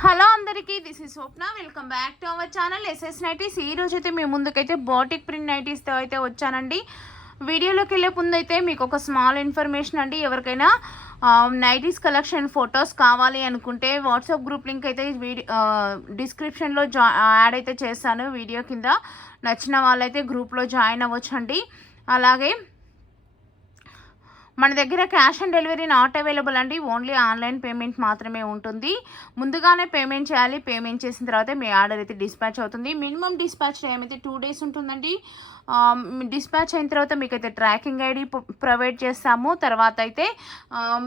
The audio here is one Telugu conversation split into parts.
హలో అందరికీ, this is Swapna. Welcome back to our channel SS nineties. ఈ రోజు అయితే మీ ముందుకైతే బాటిక్ ప్రింట్ నైటీస్తో అయితే వచ్చానండి. వీడియోలోకి వెళ్ళే ముందు అయితే మీకు ఒక స్మాల్ ఇన్ఫర్మేషన్ అండి. ఎవరికైనా నైటీస్ కలెక్షన్ ఫొటోస్ కావాలి అనుకుంటే వాట్సాప్ గ్రూప్ లింక్ అయితే డిస్క్రిప్షన్లో యాడ్ అయితే చేస్తాను. వీడియో కింద నచ్చిన వాళ్ళైతే గ్రూప్లో జాయిన్ అవ్వచ్చండి. అలాగే మన దగ్గర cash on delivery not available అండి. ఓన్లీ ఆన్లైన్ పేమెంట్ మాత్రమే ఉంటుంది. ముందుగానే పేమెంట్ చేయాలి. పేమెంట్ చేసిన తర్వాత మీ ఆర్డర్ అయితే డిస్పాచ్ అవుతుంది. మినిమం డిస్పాచ్ టైం అయితే 2 days ఉంటుందండి. డిస్పాచ్ అయిన తర్వాత మీకైతే ట్రాకింగ్ ఐడి ప్రొవైడ్ చేస్తాము. తర్వాత అయితే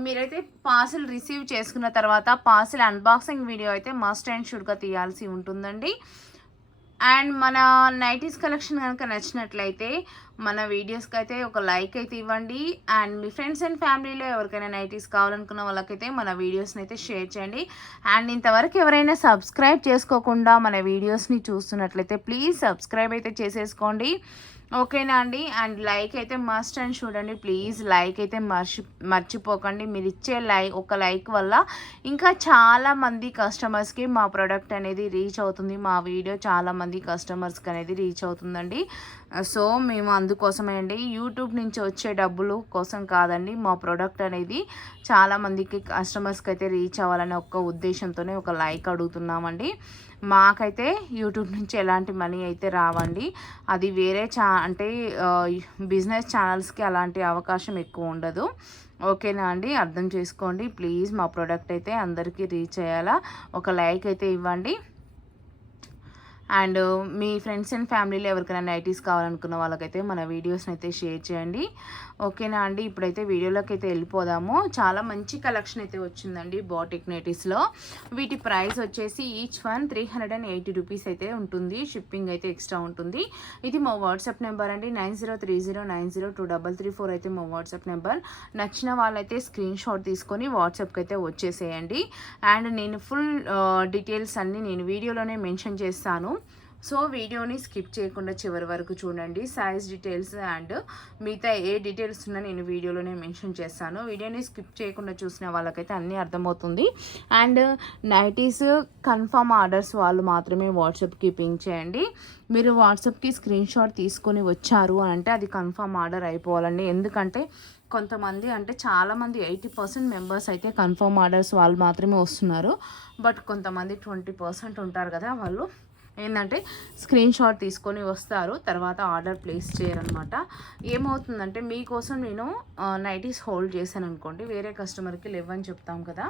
మీరైతే పార్సిల్ రిసీవ్ చేసుకున్న తర్వాత పార్సిల్ అన్బాక్సింగ్ వీడియో అయితే మస్ట్ అండ్ షుడ్గా తీయాల్సి ఉంటుందండి. అండ్ మన నైటీస్ కలెక్షన్ కనుక నచ్చినట్లయితే మన వీడియోస్కి అయితే ఒక లైక్ అయితే ఇవ్వండి. అండ్ మీ ఫ్రెండ్స్ అండ్ ఫ్యామిలీలో ఎవరికైనా నైటీస్ కావాలనుకున్న వాళ్ళకైతే మన వీడియోస్ని అయితే షేర్ చేయండి. అండ్ ఇంతవరకు ఎవరైనా సబ్స్క్రైబ్ చేసుకోకుండా మన వీడియోస్ని చూస్తున్నట్లయితే ప్లీజ్ సబ్స్క్రైబ్ అయితే చేసేసుకోండి. ఓకేనా అండి. అండ్ లైక్ అయితే మస్ట్ అండ్ చూడండి. ప్లీజ్ లైక్ అయితే మర్చిపోకండి. మీరు ఇచ్చే ఒక లైక్ వల్ల ఇంకా చాలామంది కస్టమర్స్కి మా ప్రోడక్ట్ అనేది రీచ్ అవుతుంది. మా వీడియో చాలామంది కస్టమర్స్కి అనేది రీచ్ అవుతుందండి. సో మేము అందుకోసమే అండి, యూట్యూబ్ నుంచి వచ్చే డబ్బులు కోసం కాదండి, మా ప్రోడక్ట్ అనేది చాలామందికి కస్టమర్స్కి అయితే రీచ్ అవ్వాలనే ఒక ఉద్దేశంతోనే ఒక లైక్ అడుగుతున్నామండి. మాకైతే యూట్యూబ్ నుంచి ఎలాంటి మనీ అయితే రావండి. అది వేరే అంటే బిజినెస్ ఛానల్స్కి అలాంటి అవకాశం ఎక్కువ ఉండదు. ఓకేనా అండి, అర్థం చేసుకోండి. ప్లీజ్ మా ప్రోడక్ట్ అయితే అందరికీ రీచ్ అయ్యేలా ఒక లైక్ అయితే ఇవ్వండి. అండ్ మీ ఫ్రెండ్స్ అండ్ ఫ్యామిలీలో ఎవరికైనా నైటీస్ కావాలనుకున్న వాళ్ళకైతే మన వీడియోస్ని అయితే షేర్ చేయండి. ఓకేనా అండి. ఇప్పుడైతే వీడియోలోకి అయితే వెళ్ళిపోదాము. చాలా మంచి కలెక్షన్ అయితే వచ్చిందండి బాటిక్ నైటీస్లో. వీటి ప్రైస్ వచ్చేసి ఈచ్ వన్ 380 రూపీస్ అయితే ఉంటుంది. షిప్పింగ్ అయితే ఎక్స్ట్రా ఉంటుంది. ఇది మా వాట్సాప్ నెంబర్ అండి, 9030902334 అయితే మా వాట్సాప్ నెంబర్. నచ్చిన వాళ్ళైతే స్క్రీన్ షాట్ తీసుకొని వాట్సాప్కి అయితే వచ్చేసేయండి. అండ్ నేను ఫుల్ డీటెయిల్స్ అన్నీ నేను వీడియోలోనే మెన్షన్ చేస్తాను. సో వీడియోని స్కిప్ చేయకుండా చివరి వరకు చూడండి. సైజ్ డీటెయిల్స్ అండ్ మిగతా ఏ డీటెయిల్స్ ఉన్నా నేను వీడియోలోనే మెన్షన్ చేస్తాను. వీడియోని స్కిప్ చేయకుండా చూసిన వాళ్ళకైతే అన్నీ అర్థమవుతుంది. అండ్ నైటీస్ కన్ఫర్మ్ ఆర్డర్స్ వాళ్ళు మాత్రమే వాట్సాప్కి పింక్ చేయండి. మీరు వాట్సాప్కి స్క్రీన్ షాట్ తీసుకొని వచ్చారు అని అంటే అది కన్ఫర్మ్ ఆర్డర్ అయిపోవాలండి. ఎందుకంటే కొంతమంది అంటే చాలామంది 80% మెంబర్స్ అయితే కన్ఫర్మ్ ఆర్డర్స్ వాళ్ళు మాత్రమే వస్తున్నారు. బట్ కొంతమంది 20% ఉంటారు కదా, వాళ్ళు ఏంటంటే స్క్రీన్ షాట్ తీసుకొని వస్తారు, తర్వాత ఆర్డర్ ప్లేస్ చేయరనమాట. ఏమవుతుందంటే మీకోసం నేను నైటీస్ హోల్డ్ చేశాను అనుకోండి, వేరే కస్టమర్కి లేవని చెప్తాం కదా,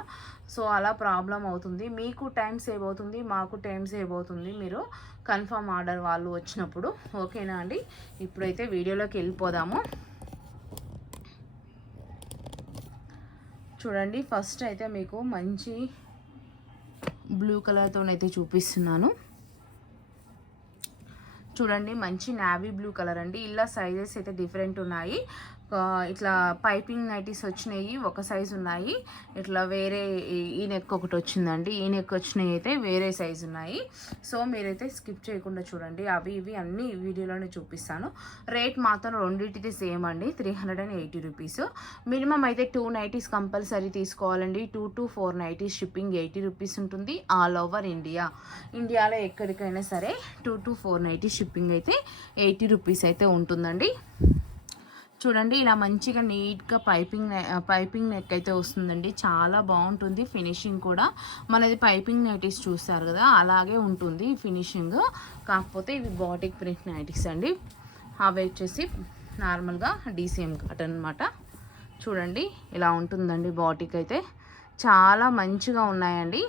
సో అలా ప్రాబ్లం అవుతుంది. మీకు టైం సేవ్ అవుతుంది, మాకు టైం సేవ్ అవుతుంది మీరు కన్ఫర్మ్ ఆర్డర్ వాళ్ళు వచ్చినప్పుడు. ఓకేనా అండి. ఇప్పుడైతే వీడియోలోకి వెళ్ళిపోదాము. చూడండి, ఫస్ట్ అయితే మీకు మంచి బ్లూ కలర్తోనైతే చూపిస్తున్నాను. చూడండి, మంచి నావీ బ్లూ కలర్ అండి. ఇలా సైజెస్ అయితే డిఫరెంట్ ఉన్నాయి. ఇట్లా పైపింగ్ నైటీస్ వచ్చినాయి, ఒక సైజు ఉన్నాయి. ఇట్లా వేరే ఈ నెక్ ఒకటి వచ్చిందండి, ఈ నెక్ వచ్చినాయి అయితే వేరే సైజు ఉన్నాయి. సో మీరైతే స్కిప్ చేయకుండా చూడండి. అవి ఇవి అన్నీ వీడియోలోనే చూపిస్తాను. రేట్ మాత్రం రెండింటిది సేమ్ అండి, 380 రూపీస్. మినిమం అయితే 2 నైటీస్ కంపల్సరీ తీసుకోవాలండి. 2 to 4 నైటీస్ షిప్పింగ్ 80 రూపీస్ ఉంటుంది. ఆల్ ఓవర్ ఇండియాలో ఎక్కడికైనా సరే 2 to 4 నైటీస్ షిప్పింగ్ అయితే 80 రూపీస్ అయితే ఉంటుందండి. చూడండి, ఇలా మంచిగా నీట్గా పైపింగ్ నెక్ అయితే వస్తుందండి. చాలా బాగుంటుంది ఫినిషింగ్ కూడా. మనది పైపింగ్ నైటీస్ చూస్తారు కదా, అలాగే ఉంటుంది ఫినిషింగ్. కాకపోతే ఇవి బాటిక్ ప్రింట్ నైటీస్ అండి. అవి వచ్చేసి నార్మల్గా DCM కాటన్ అనమాట. చూడండి, ఇలా ఉంటుందండి బాటిక్ అయితే. చాలా మంచిగా ఉన్నాయండి.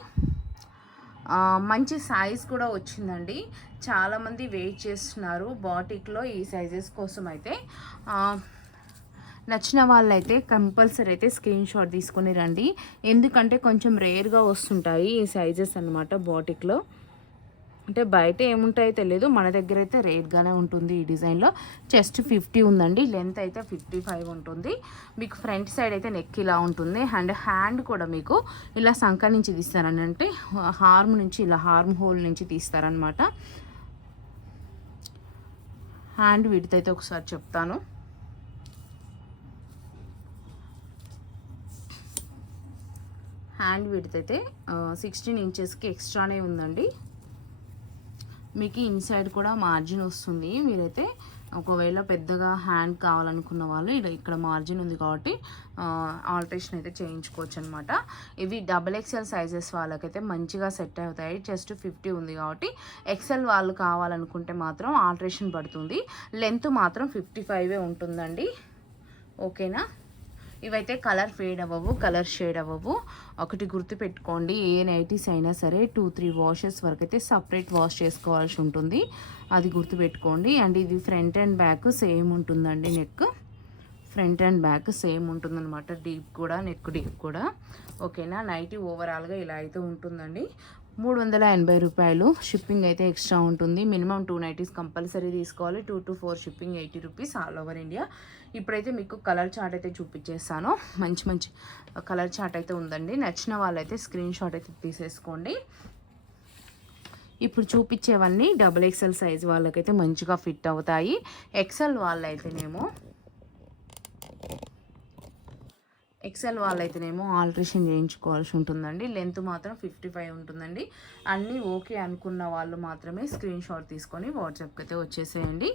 మంచి సైజ్ కూడా వచ్చిందండి. చాలామంది వెయిట్ చేస్తున్నారు బాటిక్లో ఈ సైజెస్ కోసం అయితే. నచ్చిన వాళ్ళైతే కంపల్సరీ అయితే స్క్రీన్ షాట్ తీసుకొని రండి. ఎందుకంటే కొంచెం రేర్గా వస్తుంటాయి ఈ సైజెస్ అనమాట బాటిక్లో. అంటే బయట ఏముంటాయో తెలియదు, మన దగ్గర అయితే రేర్గానే ఉంటుంది. ఈ డిజైన్లో చెస్ట్ 50 ఉందండి, లెంత్ అయితే 55 ఉంటుంది. మీకు ఫ్రంట్ సైడ్ అయితే నెక్ ఇలా ఉంటుంది. అండ్ హ్యాండ్ కూడా మీకు ఇలా సంక నుంచి తీస్తారని, అంటే హార్మ్ నుంచి, ఇలా హార్మ్ హోల్ నుంచి తీస్తారనమాట. హ్యాండ్ విడ్త్ అయితే ఒకసారి చెప్తాను. హ్యాండ్ విడ్త్ అయితే 16 ఇంచెస్కి ఎక్స్ట్రానే ఉందండి. మీకు ఇన్సైడ్ కూడా మార్జిన్ వస్తుంది. మీరైతే ఒకవేళ పెద్దగా హ్యాండ్ కావాలనుకున్న వాళ్ళు ఇక్కడ మార్జిన్ ఉంది కాబట్టి ఆల్టరేషన్ అయితే చేయించుకోవచ్చు అనమాట. ఇవి XXL సైజెస్ వాళ్ళకైతే మంచిగా సెట్ అవుతాయి. చెస్ట్ 50 ఉంది కాబట్టి XL వాళ్ళు కావాలనుకుంటే మాత్రం ఆల్టరేషన్ పడుతుంది. లెంత్ మాత్రం 55 ఉంటుందండి. ఓకేనా. ఇవైతే కలర్ ఫేడ్ అవ్వవు, కలర్ షేడ్ అవ్వవు. ఒకటి గుర్తుపెట్టుకోండి, ఏ నైటీస్ అయినా సరే 2-3 వాషెస్ వరకు అయితే సపరేట్ వాష్ చేసుకోవాల్సి ఉంటుంది. అది గుర్తుపెట్టుకోండి. అండ్ ఇది ఫ్రంట్ అండ్ బ్యాక్ సేమ్ ఉంటుందండి. Neck front and back same ఉంటుందన్నమాట. డీప్ కూడా, నెక్ డీప్ కూడా. ఓకేనా. నైటీ ఓవరాల్గా ఇలా అయితే ఉంటుందండి. 380 రూపాయలు. షిప్పింగ్ అయితే ఎక్స్ట్రా ఉంటుంది. మినిమం 2 నైటీస్ కంపల్సరీ తీసుకోవాలి. 2 to 4 shipping 80 rupees all over India. ఇప్పుడైతే మీకు కలర్ చార్ట్ అయితే చూపించేస్తాను. మంచి మంచి కలర్ చార్ట్ అయితే ఉందండి. నచ్చిన వాళ్ళైతే స్క్రీన్ షాట్ అయితే తీసేసుకోండి. ఇప్పుడు చూపించేవన్నీ XXL సైజ్ వాళ్ళకైతే మంచిగా ఫిట్ అవుతాయి. XL వాళ్ళైతేనేమో ఆల్టరేషన్ చేయించుకోవాల్సి ఉంటుందండి. లెంత్ మాత్రం 55 ఉంటుందండి. అన్నీ ఓకే అనుకున్న వాళ్ళు మాత్రమే స్క్రీన్ షాట్ తీసుకొని వాట్సాప్కి అయితే వచ్చేసేయండి.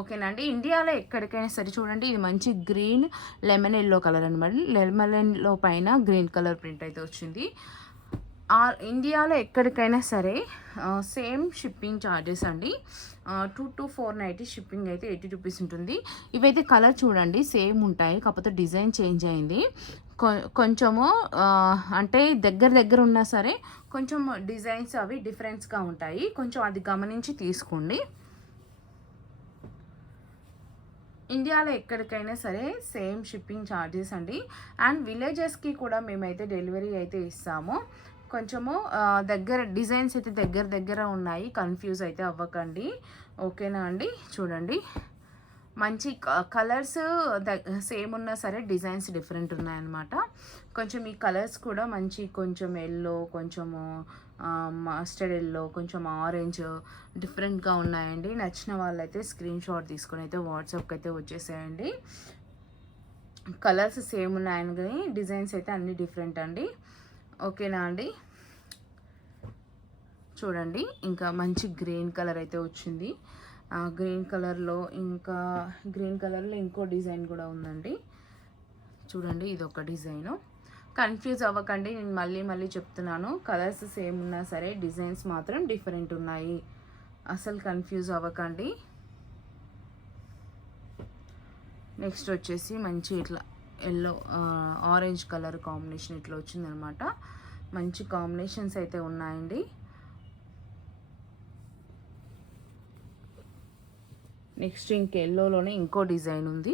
ఓకేనండి. ఇండియాలో ఎక్కడికైనా సరే చూడండి, ఇది మంచి గ్రీన్ లెమన్ ఎల్లో కలర్ అనమాట. లెమన్ ఎల్లో పైన గ్రీన్ కలర్ ప్రింట్ అయితే వచ్చింది. ఇండియాలో ఎక్కడికైనా సరే సేమ్ షిప్పింగ్ ఛార్జెస్ అండి. 2 to 4 నైటీ షిప్పింగ్ అయితే 80 రూపీస్ ఉంటుంది. ఇవైతే కలర్ చూడండి సేమ్ ఉంటాయి, కాకపోతే డిజైన్ చేంజ్ అయింది. కొంచెము అంటే దగ్గర ఉన్నా సరే కొంచెం డిజైన్స్ అవి డిఫరెన్స్గా ఉంటాయి. కొంచెం అది గమనించి తీసుకోండి. ఇండియాలో ఎక్కడికైనా సరే సేమ్ షిప్పింగ్ ఛార్జెస్ అండి. అండ్ విలేజెస్కి కూడా మేమైతే డెలివరీ అయితే ఇస్తాము. కొంచెము డిజైన్స్ అయితే దగ్గర ఉన్నాయి, కన్ఫ్యూజ్ అయితే అవ్వకండి. ఓకేనా అండి. చూడండి మంచి కలర్స్ సేమ్ ఉన్నా సరే డిజైన్స్ డిఫరెంట్ ఉన్నాయన్నమాట. కొంచెం ఈ కలర్స్ కూడా మంచి కొంచెం ఎల్లో, కొంచెము మస్టర్డ్ ఎల్లో, కొంచెం ఆరెంజ్ డిఫరెంట్గా ఉన్నాయండి. నచ్చిన వాళ్ళైతే స్క్రీన్ షాట్ తీసుకొని అయితే వాట్సాప్కి అయితే వచ్చేసేయండి. కలర్స్ సేమ్ ఉన్నాయని కానీ డిజైన్స్ అయితే అన్నీ డిఫరెంట్ అండి. ఓకేనా అండి. చూడండి ఇంకా మంచి గ్రీన్ కలర్ అయితే వచ్చింది. గ్రీన్ కలర్లో ఇంకో డిజైన్ కూడా ఉందండి. చూడండి ఇదొక డిజైను. కన్ఫ్యూజ్ అవ్వకండి, నేను మళ్ళీ చెప్తున్నాను. కలర్స్ సేమ్ ఉన్నా సరే డిజైన్స్ మాత్రం డిఫరెంట్ ఉన్నాయి. అసలు కన్ఫ్యూజ్ అవ్వకండి. నెక్స్ట్ వచ్చేసి మంచి ఇట్లా ఎల్లో ఆరెంజ్ కలర్ కాంబినేషన్ ఇట్లా వచ్చిందనమాట. మంచి కాంబినేషన్స్ అయితే ఉన్నాయండి. నెక్స్ట్ ఎల్లోలోనే ఇంకో డిజైన్ ఉంది.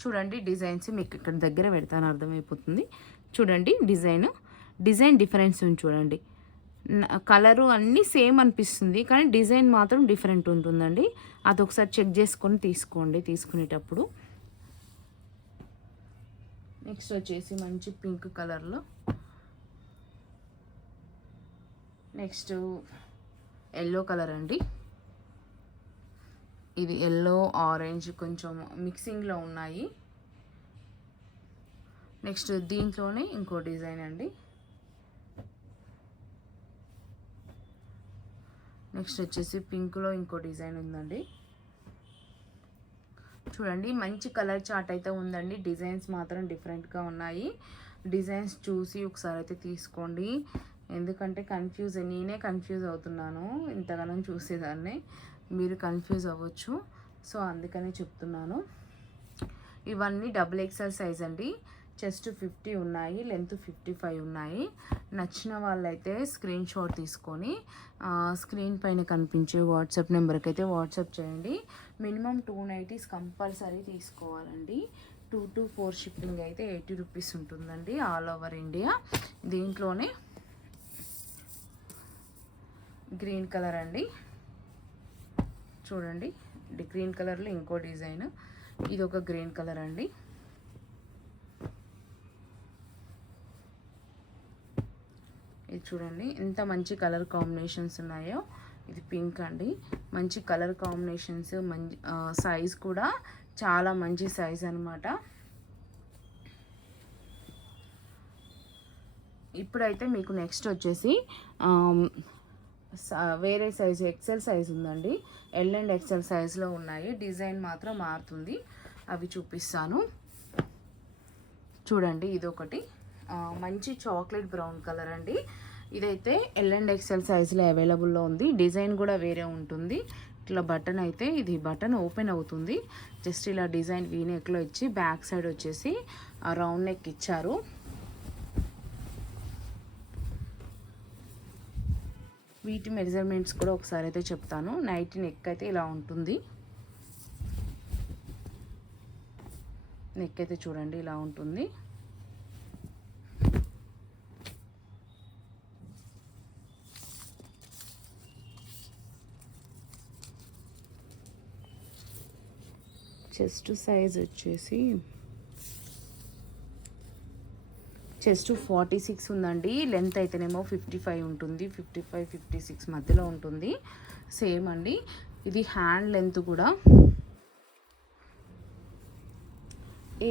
చూడండి డిజైన్స్ మీకు ఇక్కడ దగ్గర పెడతాను అర్థమైపోతుంది. చూడండి డిజైన్ డిఫరెన్స్ ఉంది. చూడండి కలరు అన్నీ సేమ్ అనిపిస్తుంది, కానీ డిజైన్ మాత్రం డిఫరెంట్ ఉంటుందండి. అది ఒకసారి చెక్ చేసుకొని తీసుకోండి తీసుకునేటప్పుడు. నెక్స్ట్ వచ్చేసి మంచి పింక్ కలర్లో, నెక్స్ట్ ఎల్లో కలర్ అండి. ఇది ఎల్లో ఆరెంజ్ కొంచెం మిక్సింగ్లో ఉన్నాయి. నెక్స్ట్ దీంట్లోనే ఇంకో డిజైన్ అండి. నెక్స్ట్ వచ్చేసి పింక్లో ఇంకో డిజైన్ ఉందండి. చూడండి మంచి కలర్ చార్ట్ అయితే ఉందండి. డిజైన్స్ మాత్రం డిఫరెంట్గా ఉన్నాయి. డిజైన్స్ చూసి ఒకసారి అయితే తీసుకోండి. ఎందుకంటే నేనే కన్ఫ్యూజ్ అవుతున్నాను. ఇంతగానో చూసేదాన్ని, మీరు కన్ఫ్యూజ్ అవ్వచ్చు. సో అందుకనే చెప్తున్నాను. ఇవన్నీ XXL సైజ్ అండి. చెస్ట్ 50 ఉన్నాయి, లెంత్ 55 ఉన్నాయి. నచ్చిన వాళ్ళైతే స్క్రీన్ షాట్ తీసుకొని స్క్రీన్ పైన కనిపించే వాట్సాప్ నెంబర్కి అయితే వాట్సాప్ చేయండి. మినిమం 2 నైటీస్ కంపల్సరీ తీసుకోవాలండి. 2 to 4 షిప్పింగ్ అయితే 80 రూపీస్ ఉంటుందండి ఆల్ ఓవర్ ఇండియా. దీంట్లోనే గ్రీన్ కలర్ అండి. చూడండి గ్రీన్ కలర్లో ఇంకో డిజైన్. ఇది ఒక గ్రీన్ కలర్ అండి. ఇది చూడండి ఎంత మంచి కలర్ కాంబినేషన్స్ ఉన్నాయో. ఇది పింక్ అండి. మంచి కలర్ కాంబినేషన్స్, మంచి సైజ్ కూడా చాలా మంచి సైజ్ అనమాట. ఇప్పుడైతే మీకు నెక్స్ట్ వచ్చేసి వేరే సైజు ఎక్సెల్ సైజ్ ఉందండి. ఎల్ అండ్ ఎక్సెల్ సైజులో ఉన్నాయి. డిజైన్ మాత్రం మారుతుంది, అవి చూపిస్తాను చూడండి. ఇదొకటి మంచి చాక్లెట్ బ్రౌన్ కలర్ అండి. ఇదైతే ఎల్ అండ్ ఎక్సెల్ సైజులో అవైలబుల్లో ఉంది. డిజైన్ కూడా వేరే ఉంటుంది. ఇట్లా బటన్ అయితే ఇది బటన్ ఓపెన్ అవుతుంది. జస్ట్ ఇలా డిజైన్ వీ నెక్లో ఇచ్చి బ్యాక్ సైడ్ వచ్చేసి రౌండ్ నెక్ ఇచ్చారు. వీటి మెజర్మెంట్స్ కూడా ఒకసారి అయితే చెప్తాను. నైట్ నెక్ అయితే ఇలా ఉంటుంది. నెక్ అయితే చూడండి ఇలా ఉంటుంది. చెస్ట్ సైజ్ వచ్చేసి చెస్ట్ 46 ఉందండి. లెంత్ అయితేనేమో 55 ఉంటుంది. 55, 56 మధ్యలో ఉంటుంది. సేమ్ అండి. ఇది హ్యాండ్ లెంత్ కూడా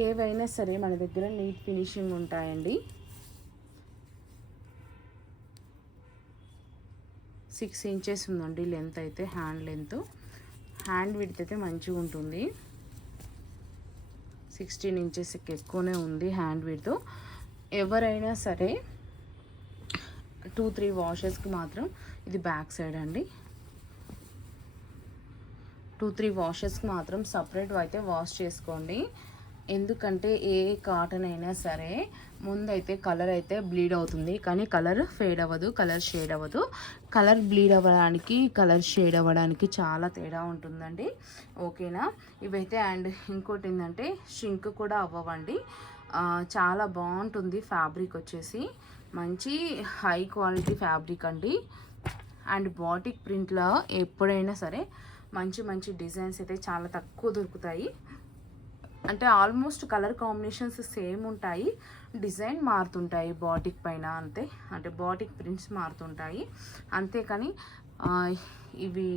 ఏవైనా సరే మన దగ్గర నీట్ ఫినిషింగ్ ఉంటాయండి. 6 ఇంచెస్ ఉందండి లెంత్ అయితే. హ్యాండ్ లెంత్, హ్యాండ్ విడ్త్ అయితే మంచిగా ఉంటుంది. 16 ఇంచెస్ ఎక్కువనే ఉంది హ్యాండ్ విడ్త్. ఎవరైనా సరే 2-3 వాషెస్కి మాత్రం ఇది బ్యాక్ సైడ్ అండి. 2-3 వాషెస్కి మాత్రం సపరేట్ అయితే వాష్ చేసుకోండి. ఎందుకంటే ఏ కాటన్ అయినా సరే ముందైతే కలర్ అయితే బ్లీడ్ అవుతుంది, కానీ కలర్ ఫేడ్ అవ్వదు, కలర్ షేడ్ అవ్వదు. కలర్ బ్లీడ్ అవ్వడానికి కలర్ షేడ్ అవ్వడానికి చాలా తేడా ఉంటుందండి. ఓకేనా. ఇవైతే అండ్ ఇంకోటి ఏంటంటే షింక్ కూడా అవ్వవండి. చాలా బాగుంటుంది. ఫ్యాబ్రిక్ వచ్చేసి మంచి హై క్వాలిటీ ఫ్యాబ్రిక్ అండి. అండ్ బాటిక్ ప్రింట్లో ఎప్పుడైనా సరే మంచి మంచి డిజైన్స్ అయితే చాలా తక్కువ దొరుకుతాయి. అంటే ఆల్మోస్ట్ కలర్ కాంబినేషన్స్ సేమ్ ఉంటాయి, డిజైన్ మారుతుంటాయి బాటిక్ పైన అంతే. అంటే బాటిక్ ప్రింట్స్ మారుతుంటాయి అంతేకాని ఇవి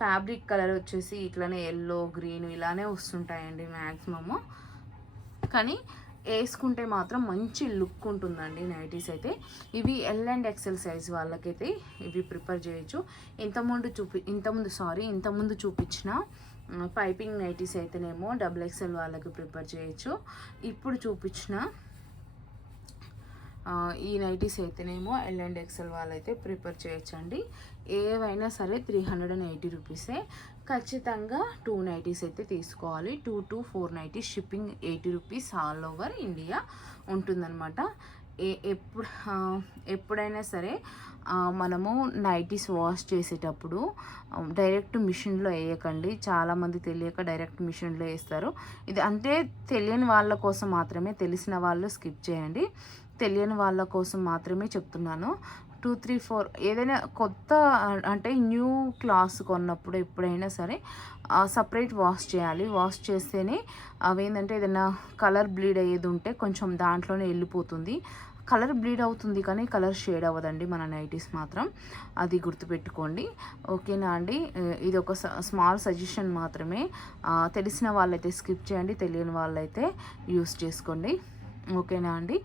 ఫ్యాబ్రిక్ కలర్ వచ్చేసి ఇట్లానే ఎల్లో, గ్రీన్ ఇలానే వస్తుంటాయండి మ్యాక్సిమము. కానీ వేసుకుంటే మాత్రం మంచి లుక్ ఉంటుందండి నైటీస్ అయితే. ఇవి ఎల్ అండ్ ఎక్సెల్ సైజ్ వాళ్ళకైతే ఇవి ప్రిఫర్ చేయొచ్చు. ఇంతకుముందు చూపించిన పైపింగ్ నైటీస్ అయితేనేమో XXL వాళ్ళకి ప్రిఫర్ చేయొచ్చు. ఇప్పుడు చూపించిన ఈ నైటీస్ అయితేనేమో ఎల్ అండ్ ఎక్సెల్ వాళ్ళైతే ప్రిఫర్ చేయొచ్చండి. ఏవైనా సరే 380 రూపీసే. ఖచ్చితంగా 2 నైటీస్ అయితే తీసుకోవాలి. 2 to 4 nighties shipping 80 rupees all over India ఉంటుందన్నమాట. ఎప్పుడైనా సరే మనము నైటీస్ వాష్ చేసేటప్పుడు డైరెక్ట్ మిషన్లో వేయకండి. చాలామంది తెలియక డైరెక్ట్ మిషన్లో వేస్తారు. ఇది అంటే తెలియని వాళ్ళ కోసం మాత్రమే, తెలిసిన వాళ్ళు స్కిప్ చేయండి. తెలియని వాళ్ళ కోసం మాత్రమే చెప్తున్నాను. 2, 3, 4 ఏదైనా కొత్త అంటే న్యూ క్లాస్ కొన్నప్పుడు ఎప్పుడైనా సరే సపరేట్ వాష్ చేయాలి. వాష్ చేస్తేనే అవేంటంటే ఏదైనా కలర్ బ్లీడ్ అయ్యేది ఉంటే కొంచెం దాంట్లోనే వెళ్ళిపోతుంది. కలర్ బ్లీడ్ అవుతుంది కానీ కలర్ షేడ్ అవ్వదండి మన నైటీస్ మాత్రం, అది గుర్తుపెట్టుకోండి. ఓకేనా అండి. ఇది ఒక స్మాల్ సజెషన్ మాత్రమే. తెలిసిన వాళ్ళైతే స్కిప్ చేయండి, తెలియని వాళ్ళైతే యూస్ చేసుకోండి. ఓకేనా అండి.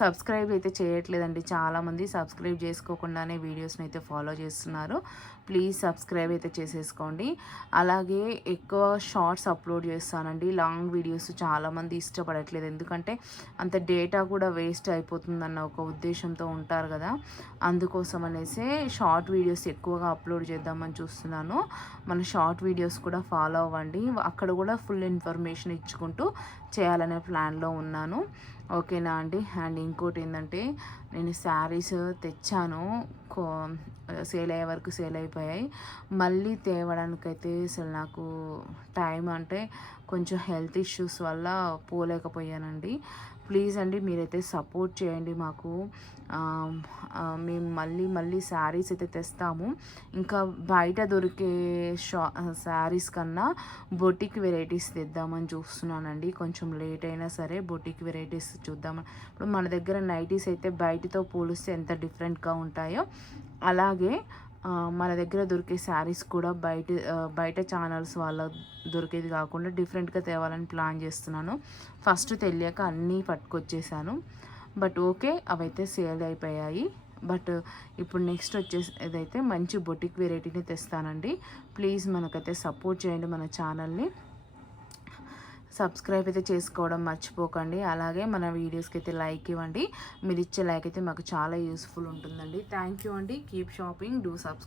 సబ్స్క్రైబ్ అయితే చేయట్లేదండి చాలామంది. సబ్స్క్రైబ్ చేసుకోకుండానే వీడియోస్ని అయితే ఫాలో చేస్తున్నారు. ప్లీజ్ సబ్స్క్రైబ్ అయితే చేసేసుకోండి. అలాగే ఎక్కువ షార్ట్స్ అప్లోడ్ చేస్తానండి. లాంగ్ వీడియోస్ చాలామంది ఇష్టపడట్లేదు, ఎందుకంటే అంత డేటా కూడా వేస్ట్ అయిపోతుందన్న ఒక ఉద్దేశంతో ఉంటారు కదా. అందుకోసం అనేసి షార్ట్ వీడియోస్ ఎక్కువగా అప్లోడ్ చేద్దామని చూస్తున్నాను. మన షార్ట్ వీడియోస్ కూడా ఫాలో అవ్వండి. అక్కడ కూడా ఫుల్ ఇన్ఫర్మేషన్ ఇచ్చుకుంటూ చేయాలనే ప్లాన్లో ఉన్నాను. ఓకేనా అండి. అండ్ ఇంకోటి ఏంటంటే నేను శారీస్ తెచ్చాను, సేల్ అయ్యే వరకు సేల్ అయిపోయాయి. మళ్ళీ తేవడానికైతే అసలు నాకు టైం అంటే కొంచెం హెల్త్ ఇష్యూస్ వల్ల పోలేకపోయానండి. ప్లీజ్ అండి మీరైతే సపోర్ట్ చేయండి మాకు. మేము మళ్ళీ శారీస్ అయితే తెస్తాము. ఇంకా బయట దొరికే శారీస్ కన్నా బొటిక్ వెరైటీస్ తెద్దామని చూస్తున్నానండి. కొంచెం లేట్ అయినా సరే బొటిక్ వెరైటీస్ చూద్దామని. ఇప్పుడు మన దగ్గర నైటీస్ అయితే బయటతో పోలిస్తే ఎంత డిఫరెంట్గా ఉంటాయో అలాగే మన దగ్గర దొరికే శారీస్ కూడా బయట ఛానల్స్ వాళ్ళ దొరికేది కాకుండా డిఫరెంట్గా తేవాలని ప్లాన్ చేస్తున్నాను. ఫస్ట్ తెలియక అన్నీ పట్టుకొచ్చేసాను. బట్ ఓకే, అవైతే సేల్ అయిపోయాయి. బట్ ఇప్పుడు నెక్స్ట్ వచ్చేసి ఏదైతే మంచి బొటిక్ వెరైటీని తెస్తానండి. ప్లీజ్ మనకైతే సపోర్ట్ చేయండి, మన ఛానల్ని సబ్స్క్రైబ్ అయితే చేసుకోవడం మర్చిపోకండి. అలాగే మన వీడియోస్కి అయితే లైక్ ఇవ్వండి. మీరు ఇచ్చే లైక్ అయితే మాకు చాలా యూస్ఫుల్ ఉంటుందండి. థ్యాంక్ యూ అండి. Keep shopping, do subscribe.